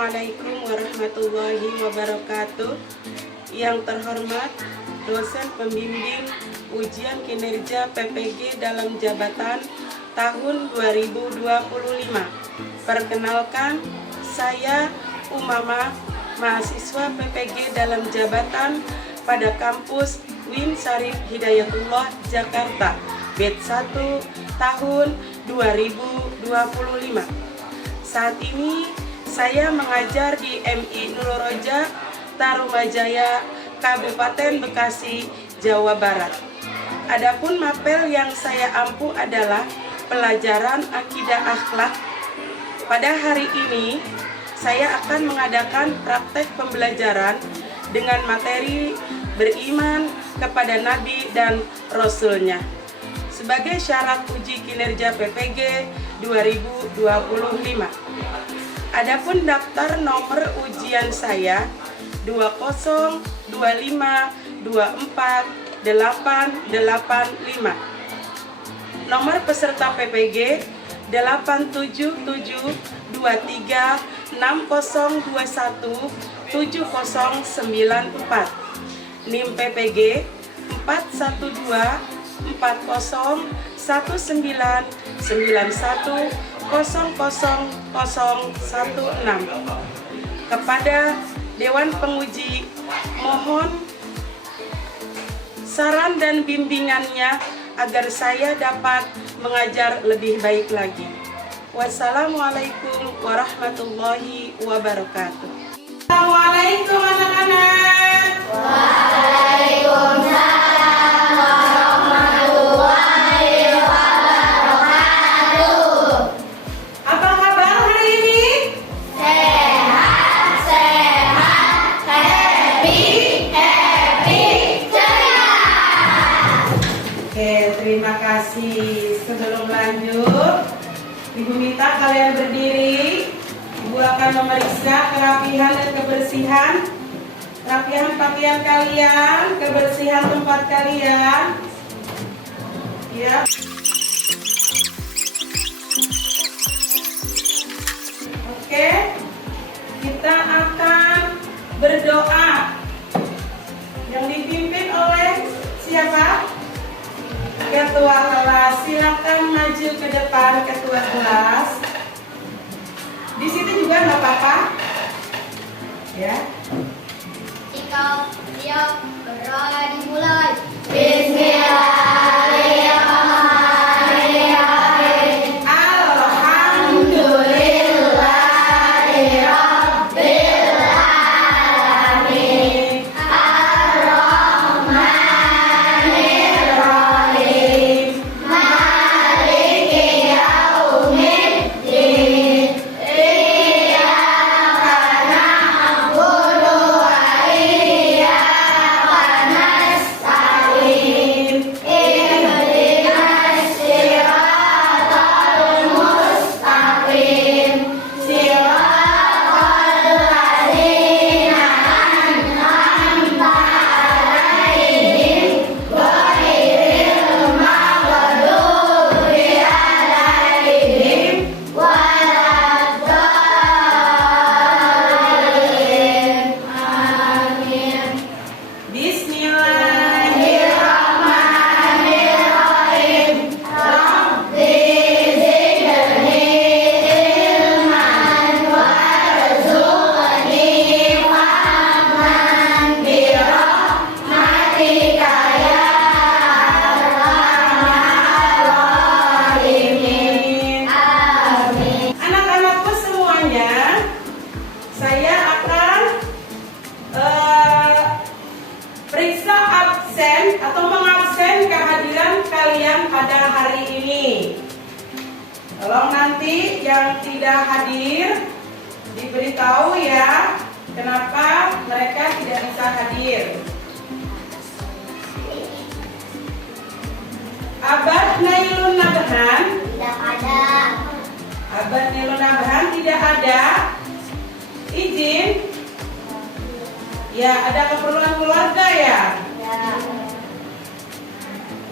Assalamualaikum warahmatullahi wabarakatuh. Yang terhormat dosen pembimbing ujian kinerja PPG dalam jabatan tahun 2025. Perkenalkan, saya Umama, mahasiswa PPG dalam jabatan pada kampus Win Syarif Hidayatullah Jakarta, batch 1 tahun 2025. Saat ini saya mengajar di MI Nurul Roja, Tarumajaya, Kabupaten Bekasi, Jawa Barat. Adapun mapel yang saya ampu adalah pelajaran akidah akhlak. Pada hari ini, saya akan mengadakan praktek pembelajaran dengan materi beriman kepada Nabi dan Rasul-Nya sebagai syarat uji kinerja PPG 2025. Adapun daftar nomor ujian saya 202424885. Nomor peserta PPG 8772360217094. NIM PPG 4124091900016. Kepada Dewan Penguji, mohon saran dan bimbingannya agar saya dapat mengajar lebih baik lagi. Wassalamualaikum warahmatullahi wabarakatuh. Assalamualaikum anak-anak. Waalaikumsalam warahmatullahi wabarakatuh. Apa kabar hari ini? Sehat, happy, ceria. Oke, terima kasih. Sebelum lanjut, Ibu minta kalian berdiri. Ibu akan memeriksa kerapihan dan kebersihan, kerapihan pakaian kalian, kebersihan tempat kalian. Ya. Oke, kita akan berdoa yang dipimpin oleh siapa? Ketua kelas. Silakan maju ke depan, ketua kelas. Di situ juga nggak apa-apa, ya. Jika siap, berdoa dimulai. Bismillahirrahmanirrahim. Alhamdulillahirabbil alamin. Ar-Rahmanirrahim. Maliki yaumiddin. Iyyaka na'budu wa iyyaka nasta'in. Ihdinas siratal mustaqim. Siratal ladzina an'amta 'alaihim ghairil maghdubi 'alaihim waladdallin. Amin. Bismillahirrahmanirrahim. Rabbi zidni ilman warzuqni fahman birahmatika ya arhamar rahimin. Amin. Anak-anakku semuanya, saya akan periksa absen atau mengabsen kehadiran kalian pada hari ini. Tolong nanti yang tidak hadir diberitahu ya, kenapa mereka tidak bisa hadir. Abad Nailun Nabhan, Tidak ada. Abad Nailun Nabhan tidak ada. Izin. Ya, ada keperluan keluarga ya. Ya.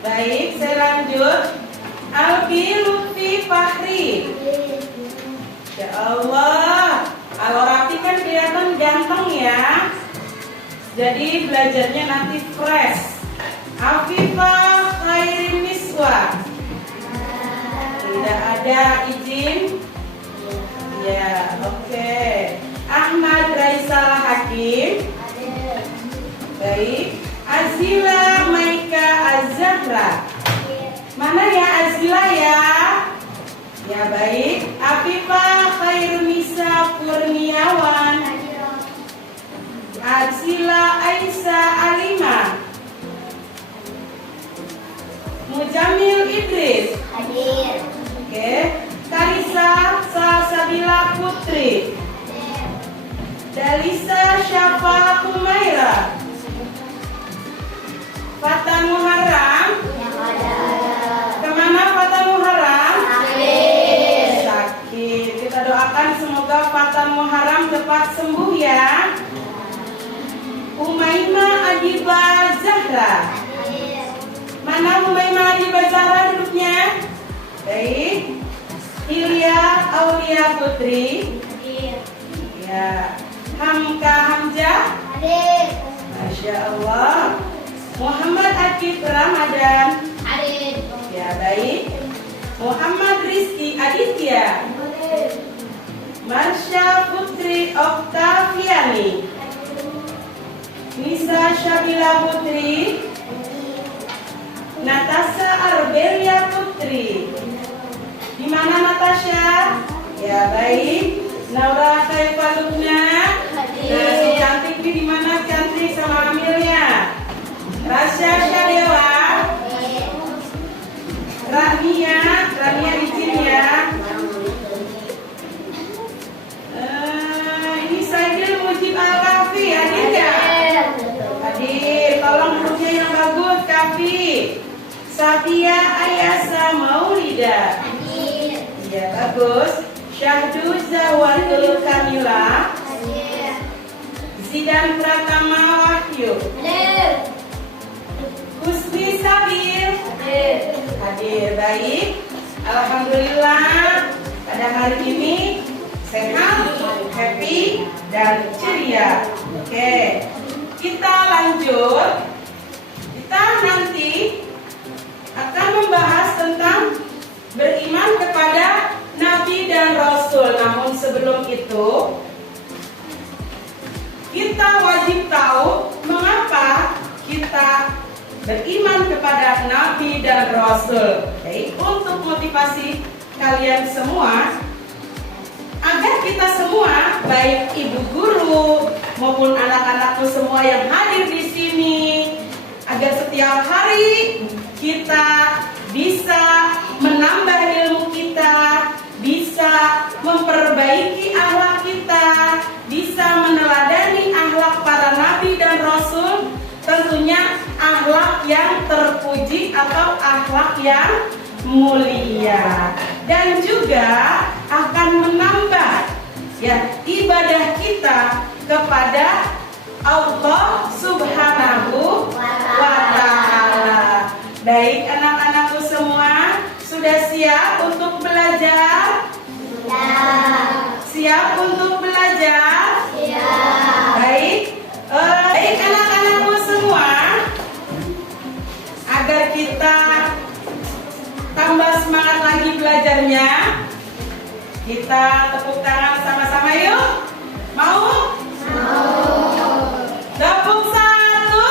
Baik, saya lanjut. Albi Lutfi Fahri. Ya Allah, kalau rapi ganteng ya. Jadi belajarnya nanti fresh. Afifah Khairin Miswa. Tidak ada izin? Ya, oke. Ahmad Raisal Hakim. Baik. Azila Maika Az-Zahra. Mana ya Azila ya? Ya baik. Afifah Khairunisa Kurniawan. Azila Aisyah Alima. Mujamil Idris. Hadir. Oke. Karisa Salsabila Putri. Dalisa Syafa Kumaira. Fatan Muharram. Yang ada. Kemana Fatan Muharram? Hadir. Sakit. Kita doakan semoga Fatan Muharram cepat sembuh ya. Umaima Adiba Zahra. Hadir. Mana Umaima Adiba Zahra duduknya? Baik. Hilya Aulia Putri. Hadir. Ya. Hamka Hamzah. Hadir. Masya Allah. Muhammad Akif Ramadan. Hadir. Ya baik. Muhammad Rizky Aditya. Hadir. Marsha Putri Oktaviani. Nisa Syabila Putri. Natasha Arbelia Putri. Di mana Natasha? Ya baik. Naura Kaifalukna. Nah, si cantik ini di mana cantik sama Amilnya? Rasya Syadewa. Rania izin ya. Ini Saidil Mujib Al-Kafi, hadir nggak? Hadir, tolong duduknya yang bagus, Kafi. Safia Ayasa Maulida. Hadir. Iya, bagus. Syahdu Zawatul Kamila. Hadir. Zidan Pratama Wahyu. Hadir. Husni Sabil. Hadir. Hadir, baik. Alhamdulillah pada hari ini sehat, happy, dan ceria. Oke, kita lanjut. Kita nanti akan membahas tentang beriman kepada Nabi dan Rasul. Namun sebelum itu, kita wajib tahu mengapa kita beriman kepada Nabi dan Rasul. Baik, untuk motivasi kalian semua, agar kita semua, baik ibu guru maupun anak-anakku semua yang hadir di sini, agar setiap hari kita bisa menambah ilmu kita, bisa memperbaiki akhlak kita, bisa meneladani akhlak para nabi dan rasul, tentunya akhlak yang terpuji atau akhlak yang mulia, dan juga akan menambah ya ibadah kita kepada Allah Subhanahu wa Ta'ala. Baik anak-anakku semua, sudah siap untuk belajar? Siap untuk belajar? Baik. Baik anak-anakku semua, agar kita tambah semangat lagi belajarnya, kita tepuk tangan sama-sama yuk. Mau? Tepuk satu.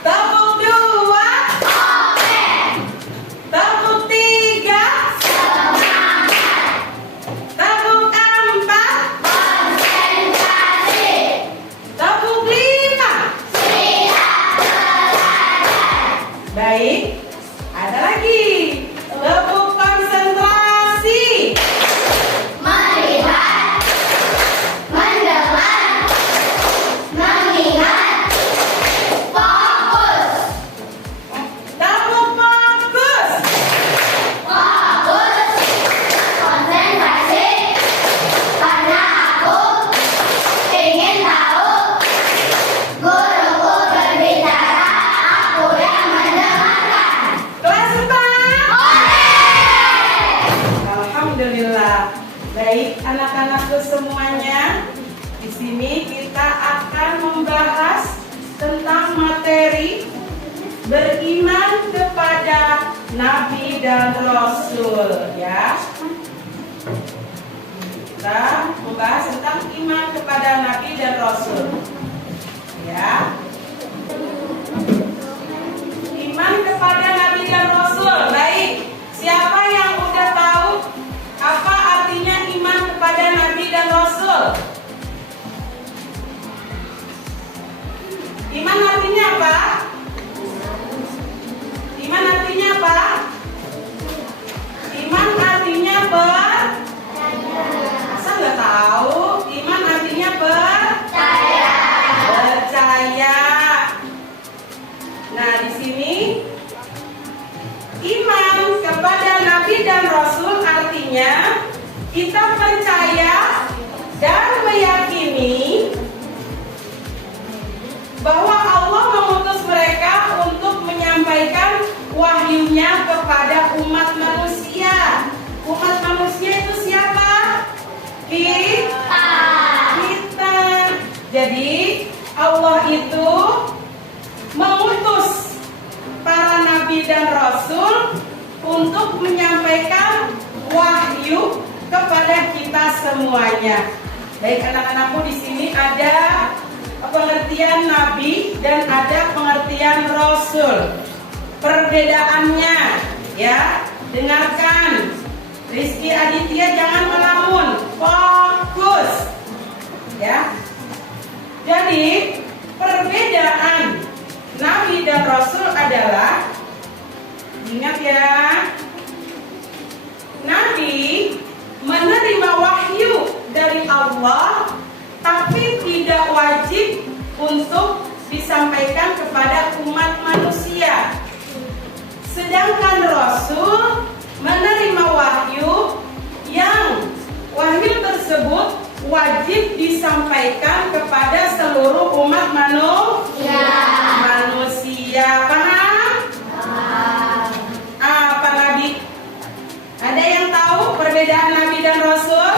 Tepuk dua. Tepuk tiga. Tepuk empat. Tepuk lima. Baik. Ada lagi. Tepuk konsentrasi. Melihat, mendengar, mengingat, fokus, Tepuk fokus. fokus, konsentrasi, karena aku ingin tahu guruku berbicara, aku yang mendengarkan. Kelas 4. Oleh! Alhamdulillah. Baik anak-anakku semuanya, Di sini kita akan membahas tentang materi beriman kepada Nabi dan Rasul, ya. Kita membahas tentang iman kepada Nabi dan Rasul, ya. Iman kepada Nabi dan Rasul. Baik, siapa yang udah tahu apa artinya iman kepada Nabi dan Rasul? Iman artinya apa? Iman artinya apa? Iman artinya Masa nggak tahu? Iman artinya percaya. Nah, di sini iman kepada Nabi dan Rasul artinya kita percaya dan meyakini bahwa Allah mengutus mereka untuk menyampaikan wahyunya kepada umat manusia. Umat manusia itu siapa? Kita. Jadi Allah itu mengutus para nabi dan rasul untuk menyampaikan wahyu kepada kita semuanya. Baik anak-anakku, di sini ada pengertian nabi dan ada pengertian rasul. Perbedaannya, ya, dengarkan. Rizky Aditya jangan melamun, fokus, ya. Jadi perbedaan nabi dan rasul adalah, ingat ya, nabi menerima wahyu dari Allah tapi tidak wajib untuk disampaikan kepada umat manusia. Sedangkan Rasul menerima wahyu yang wahyu tersebut wajib disampaikan kepada seluruh umat manusia. Paham? Apa Nabi? Ada yang tahu perbedaan Nabi dan Rasul?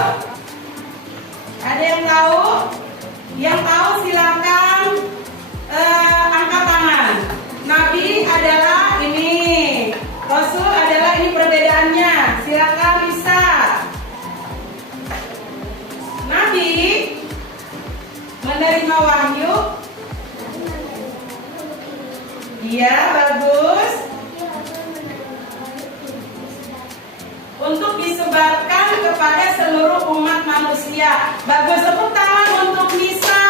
Ada yang tahu? Yang tahu silakan angkat tangan. Nabi adalah ini, Rasul adalah ini perbedaannya. Silakan bisa. Nabi menerima wahyu. Iya, bagus. Untuk disebarkan kepada seluruh umat manusia. Bagus, tepuk tangan untuk Nisa.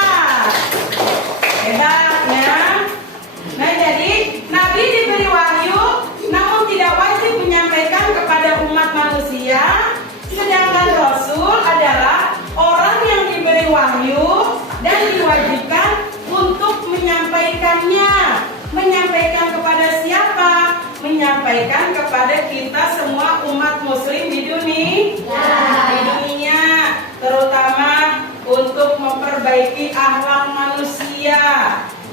Hebat ya. Nah, jadi Nabi diberi wahyu namun tidak wajib menyampaikan kepada umat manusia. Sedangkan Rasul adalah orang yang diberi wahyu dan diwajibkan untuk menyampaikannya. Menyampaikan kepada siapa? Menyampaikan kepada kita semua umat muslim di dunia, terutama untuk memperbaiki akhlak manusia.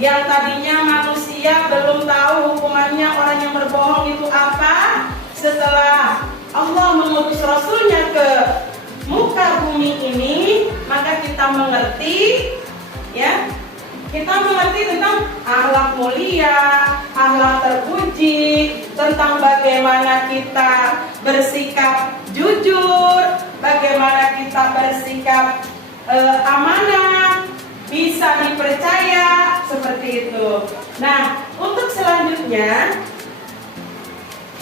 Yang tadinya manusia belum tahu hukumannya orang yang berbohong itu apa. Setelah Allah mengutus Rasulnya ke muka bumi ini, maka kita mengerti, ya. Kita mengerti tentang akhlak mulia, akhlak terpuji, tentang bagaimana kita bersikap jujur, bagaimana kita bersikap amanah, bisa dipercaya, seperti itu. Nah, untuk selanjutnya,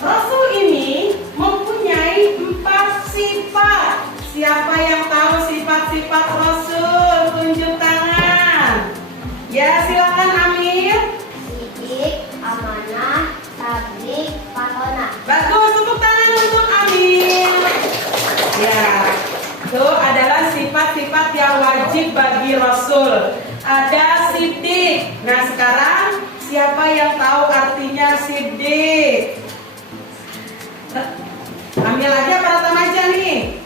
Rasul ini mempunyai 4 sifat. Siapa yang tahu sifat-sifat Rasul? Tunjuk tangan. Ya, silakan Amir. Sidik, amanah, tablik, fatona. Bagus, tepuk tangan untuk Amir. Ya, itu adalah sifat-sifat yang wajib bagi Rasul. Ada sidik. Nah, sekarang siapa yang tahu artinya sidik? Ambil aja para remaja nih.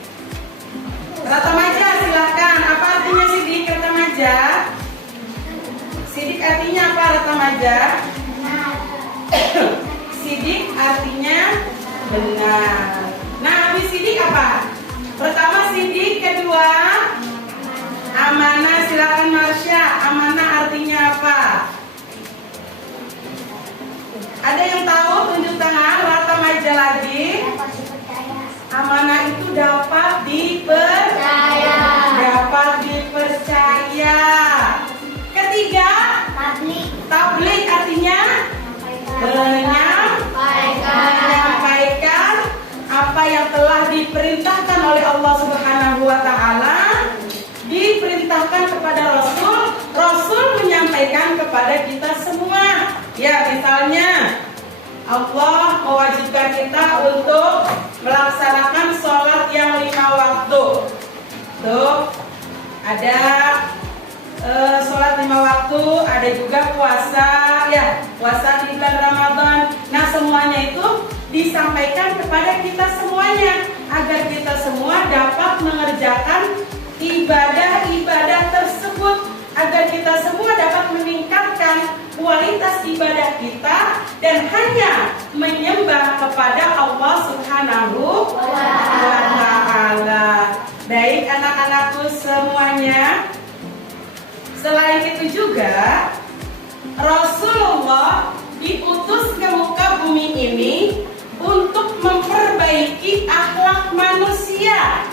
Para remaja silahkan. Apa artinya sidik, para remaja? Sidik artinya apa, remaja? Sidik artinya benar. Nah, habis sidik apa? Pertama sidik, kedua amanah, Ada yang tahu? Tunjuk tangan, rata aja lagi. Dapat dipercaya. Amanah itu dapat dipercaya. Dapat dipercaya. Ketiga, tablik artinya menyampaikan apa yang telah diperintahkan oleh Allah Subhanahu wa taala, diperintahkan kepada Rasul, Rasul menyampaikan kepada kita semua. Ya, misalnya Allah mewajibkan kita untuk melaksanakan sholat yang 5 waktu. Tuh, ada sholat 5 waktu, ada juga puasa, ya, puasa di bulan Ramadan. Nah, semuanya itu disampaikan kepada kita semuanya agar kita semua dapat mengerjakan ibadah-ibadah tersebut, agar kita semua dapat meningkatkan kualitas ibadah kita dan hanya menyembah kepada Allah Subhanahu wa taala. Baik anak-anakku semuanya, selain itu juga Rasulullah diutus ke muka bumi ini untuk memperbaiki akhlak manusia,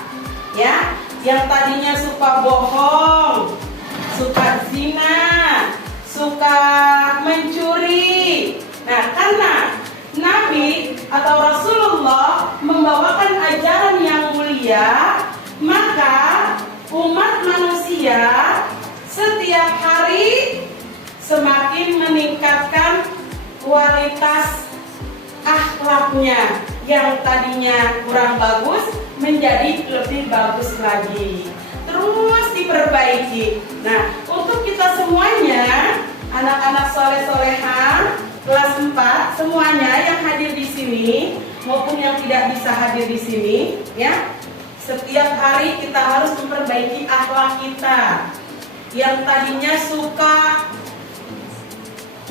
ya, yang tadinya suka bohong, suka zina, suka mencuri. Nah, karena Nabi atau Rasulullah membawakan ajaran yang mulia, maka umat manusia setiap hari semakin meningkatkan kualitas akhlaknya yang tadinya kurang bagus menjadi lebih bagus lagi, terus diperbaiki. Nah, untuk kita semuanya, anak-anak soleh-solehah kelas 4 semuanya yang hadir di sini maupun yang tidak bisa hadir di sini, ya, setiap hari kita harus memperbaiki akhlak kita. Yang tadinya suka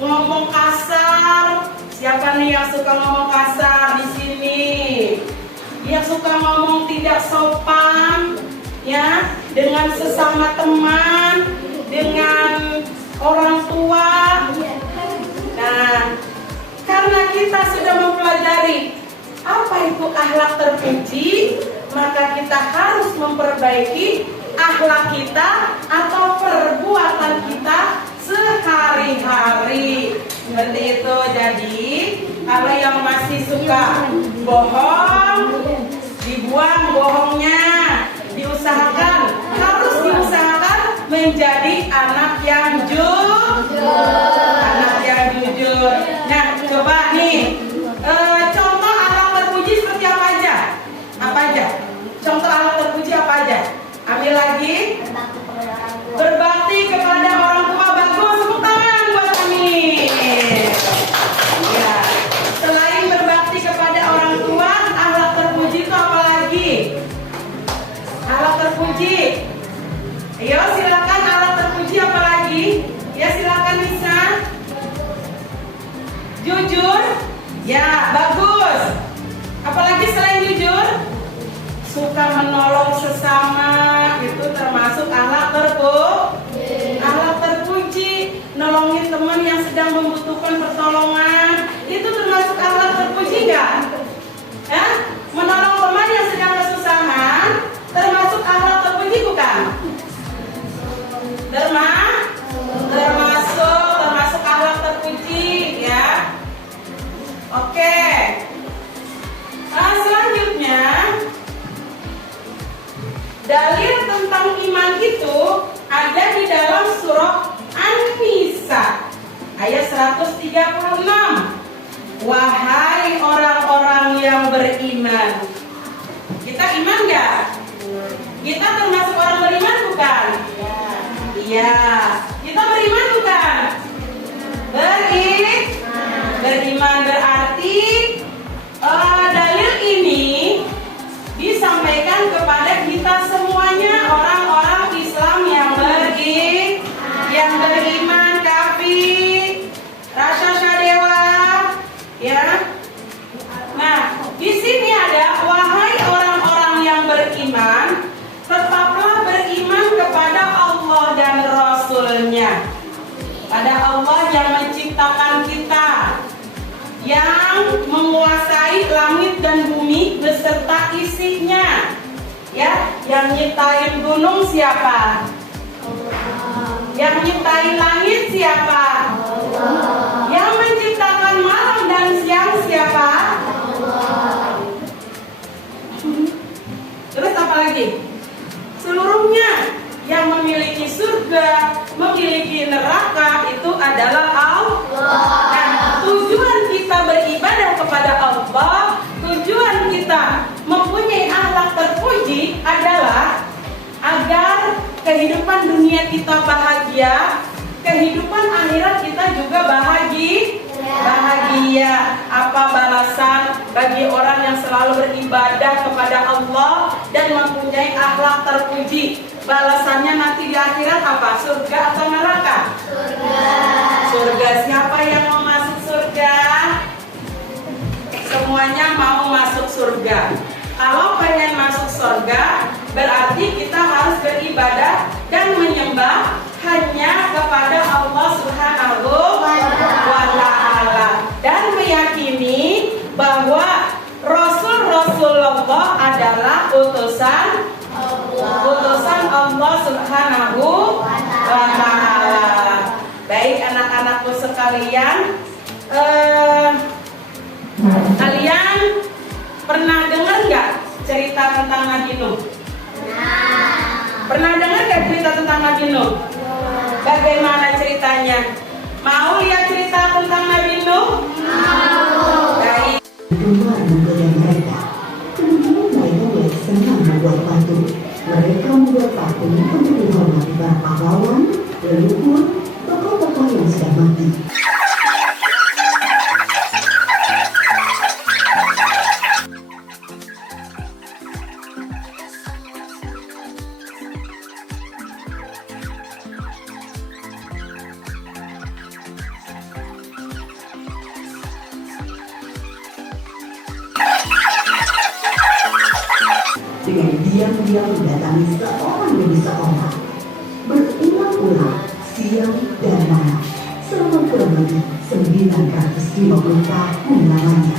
ngomong kasar, siapa nih yang suka ngomong kasar di sini? Yang suka ngomong tidak sopan, ya, dengan sesama teman, dengan orang tua. Nah, karena kita sudah mempelajari apa itu akhlak terpuji, maka kita harus memperbaiki akhlak kita atau perbuatan kita sehari-hari. Seperti itu. Jadi kalau yang masih suka bohong, dibuang bohongnya, harus diusahakan menjadi anak yang jujur. Nah, coba nih contoh akhlak terpuji seperti apa aja? Contoh akhlak terpuji apa aja? Ambil lagi. Berbakti kepada orang tua. Bagus, tepuk tangan buat kami. Ya. Selain berbakti kepada orang tua, akhlak terpuji itu apa lagi? Akhlak terpuji. Ayo silakan, akhlak terpuji apa lagi? Ya, silakan Nisa. Jujur. Ya, bagus. Apalagi selain jujur? Suka menolong sesama, itu termasuk akhlak terpuji. Nolongin teman yang sedang membutuhkan pertolongan, itu termasuk akhlak terpuji nggak? Menolong teman yang sedang kesusahan termasuk akhlak terpuji bukan? Termasuk akhlak terpuji, ya. Oke. Nah, selanjutnya dalil tentang iman itu ada di dalam surah An-Nisa ayat 136. Wahai orang-orang yang beriman. Kita iman nggak? Kita termasuk orang beriman bukan? Iya. Kita beriman bukan? Beriman berarti dalil ini disampaikan kepada kita semuanya, orang-orang Islam yang beriman. Kafi, Rasha Syadewa, ya. Nah, di sini ada wahai orang-orang yang beriman, tetaplah beriman kepada Allah dan Rasul beserta isinya. Ya, yang nyiptain gunung siapa? Yang nyiptain langit siapa? Yang menciptakan malam dan siang siapa? Terus apa lagi? Seluruhnya yang memiliki surga, memiliki neraka itu adalah Allah. Dan tujuan kita beribadah kepada Allah, tujuan kita mempunyai akhlak terpuji adalah agar kehidupan dunia kita bahagia, kehidupan akhirat kita juga bahagia. Apa balasan bagi orang yang selalu beribadah kepada Allah dan mempunyai akhlak terpuji? Balasannya nanti di akhirat apa? Surga atau neraka? Surga. Siapa yang mau masuk surga? Semuanya mau masuk surga. Kalau pengen masuk surga, berarti kita harus beribadah dan menyembah hanya kepada Allah Subhanahu wa Ta'ala, dan meyakini bahwa Rasulullah adalah utusan Allah Subhanahu wa Ta'ala. Baik anak-anakku sekalian, kalian pernah dengar nggak cerita tentang Nabi Nuh? Pernah dengar nggak cerita tentang Nabi Nuh? Bagaimana ceritanya? Mau lihat cerita tentang Nabi Nuh? Baik. Rumah menggoda mereka. Kemudian mereka mulai senang membuat patung. Mereka membuat patung untuk menghormati para pahlawan, leluhur, tokoh-tokoh yang sudah mati. Dengan diam-diam mendatangi seorang demi seorang, berulang-ulang siang dan malam selama kurang lebih 950 tahun lamanya.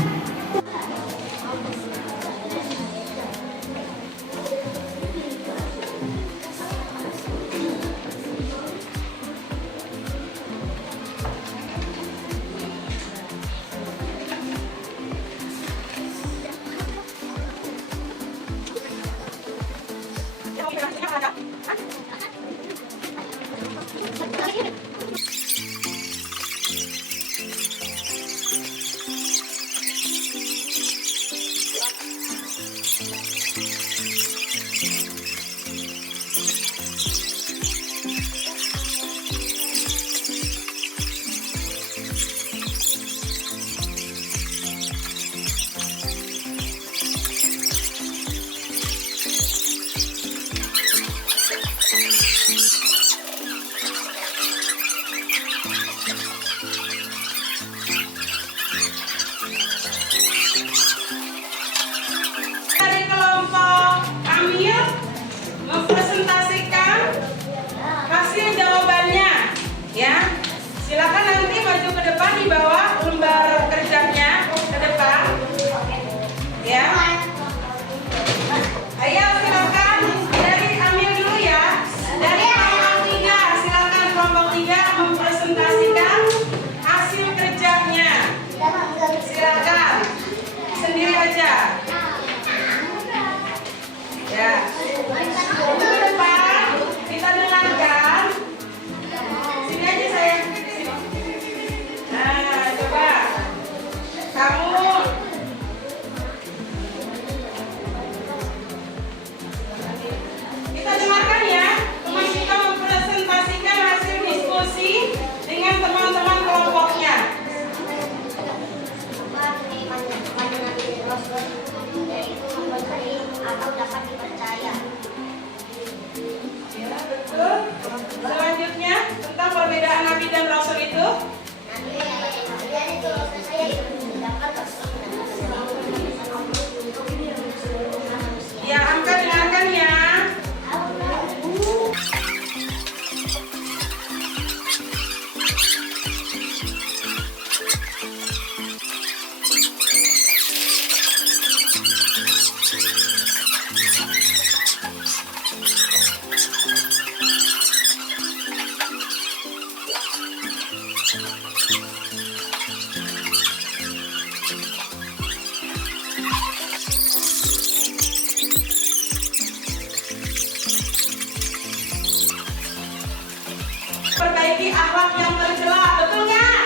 akhlak yang tercela. Betul nggak?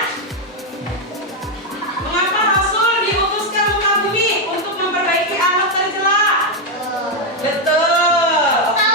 Mengapa Rasul diutus ke muka bumi untuk memperbaiki akhlak tercela? Betul. Oke.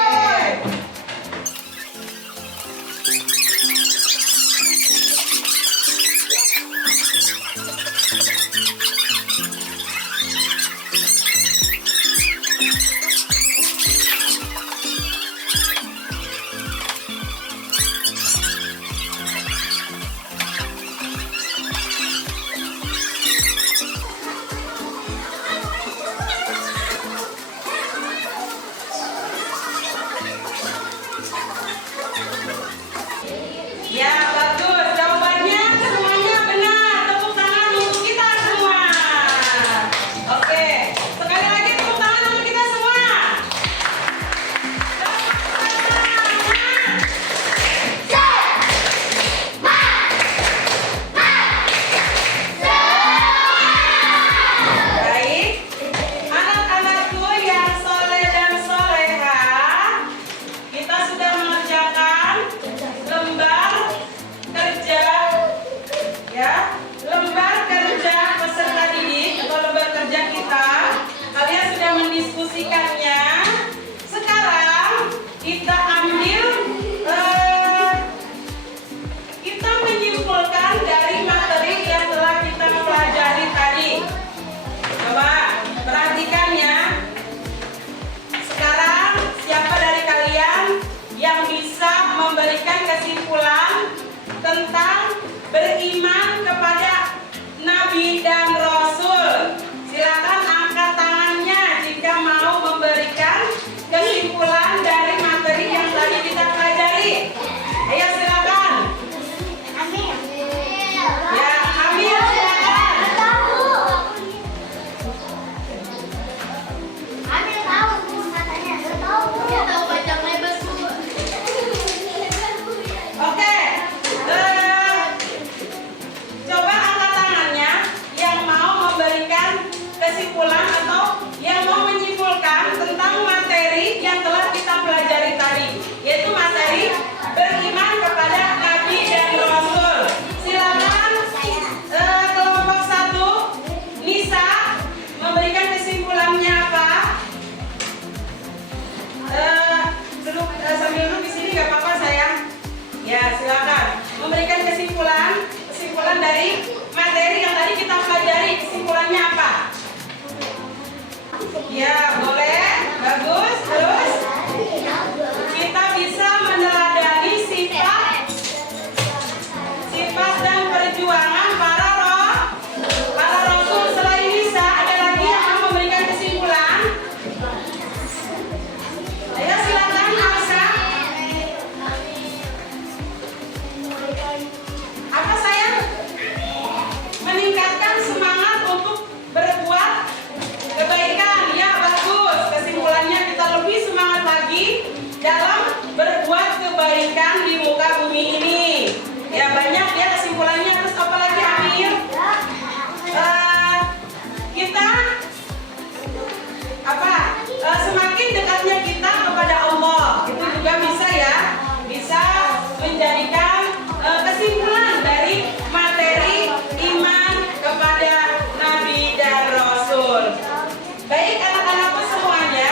Ya, bagus. Jawabannya semuanya benar. Tepuk tangan untuk kita semua. Oke, sekali lagi tepuk tangan untuk kita semua. Baik, anak-anakku yang soleh dan soleha, kita sudah mengerjakan lembar kerja, ya, lembar kerja peserta didik atau lembar kerja kita. Kalian sudah mendiskusikannya. Sekarang kita ambil, kita menyimpulkan dari materi yang telah kita pelajari tadi. Coba perhatikan ya. Sekarang siapa dari kalian yang bisa memberikan kesimpulan tentang beriman kepada Nabi dan Rasul? Silakan angkat tangannya jika mau memberikan kesimpulan dari materi yang tadi kita pelajari. Ayo silakan. Ya, ambil silakan. Oke, coba angkat tangannya yang mau memberikan kesimpulan atau yang mau menyimpulkan tentang materi yang telah kita pelajari tadi, yaitu materi beriman kepada Nabi dan Rasul. Silakan kelompok 1, Nisa, memberikan kesimpulannya apa? Sambil duduk di sini nggak apa-apa sayang. Ya, silakan memberikan kesimpulan dari materi yang tadi kita pelajari. Kesimpulannya apa? Ya, boleh. Bagus. Terus kita bisa meneladani sifat dan perjuangan para rasul. Selain Nisa, ada lagi yang mau memberikan kesimpulan? Ayo silakan, Alsa. Apa sayang? Meningkatkan semangat untuk berbuat kebaikan. Ya, bagus. Kesimpulannya kita lebih semangat lagi dalam berbuat kebaikan di muka bumi ini. Ya, banyak ya kesimpulannya. Terus apa lagi, Amir? Kita semakin dekatnya kita kepada Allah. Itu juga bisa ya. Bisa menjadikan kesimpulan dari materi iman kepada Nabi dan Rasul. Baik anak-anakku semuanya.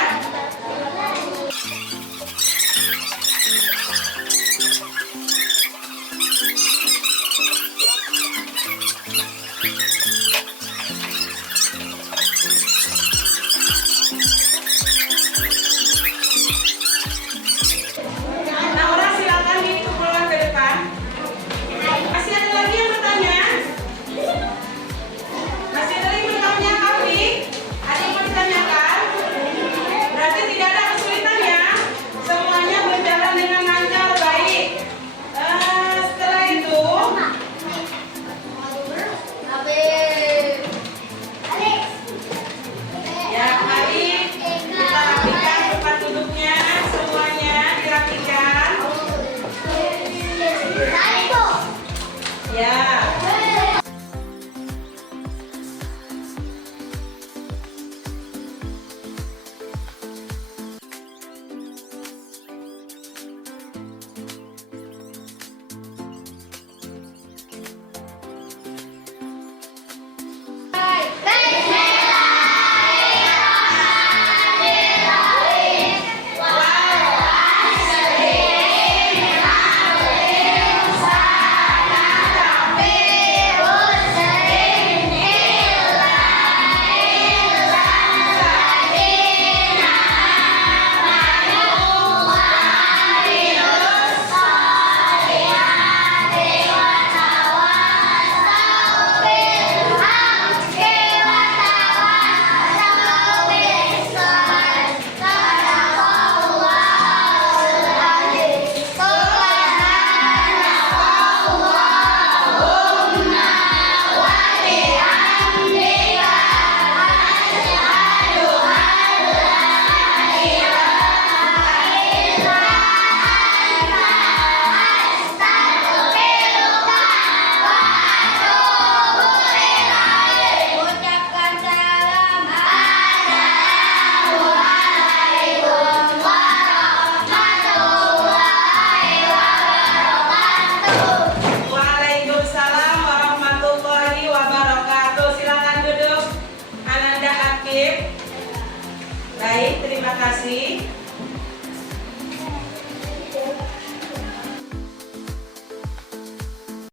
kasih.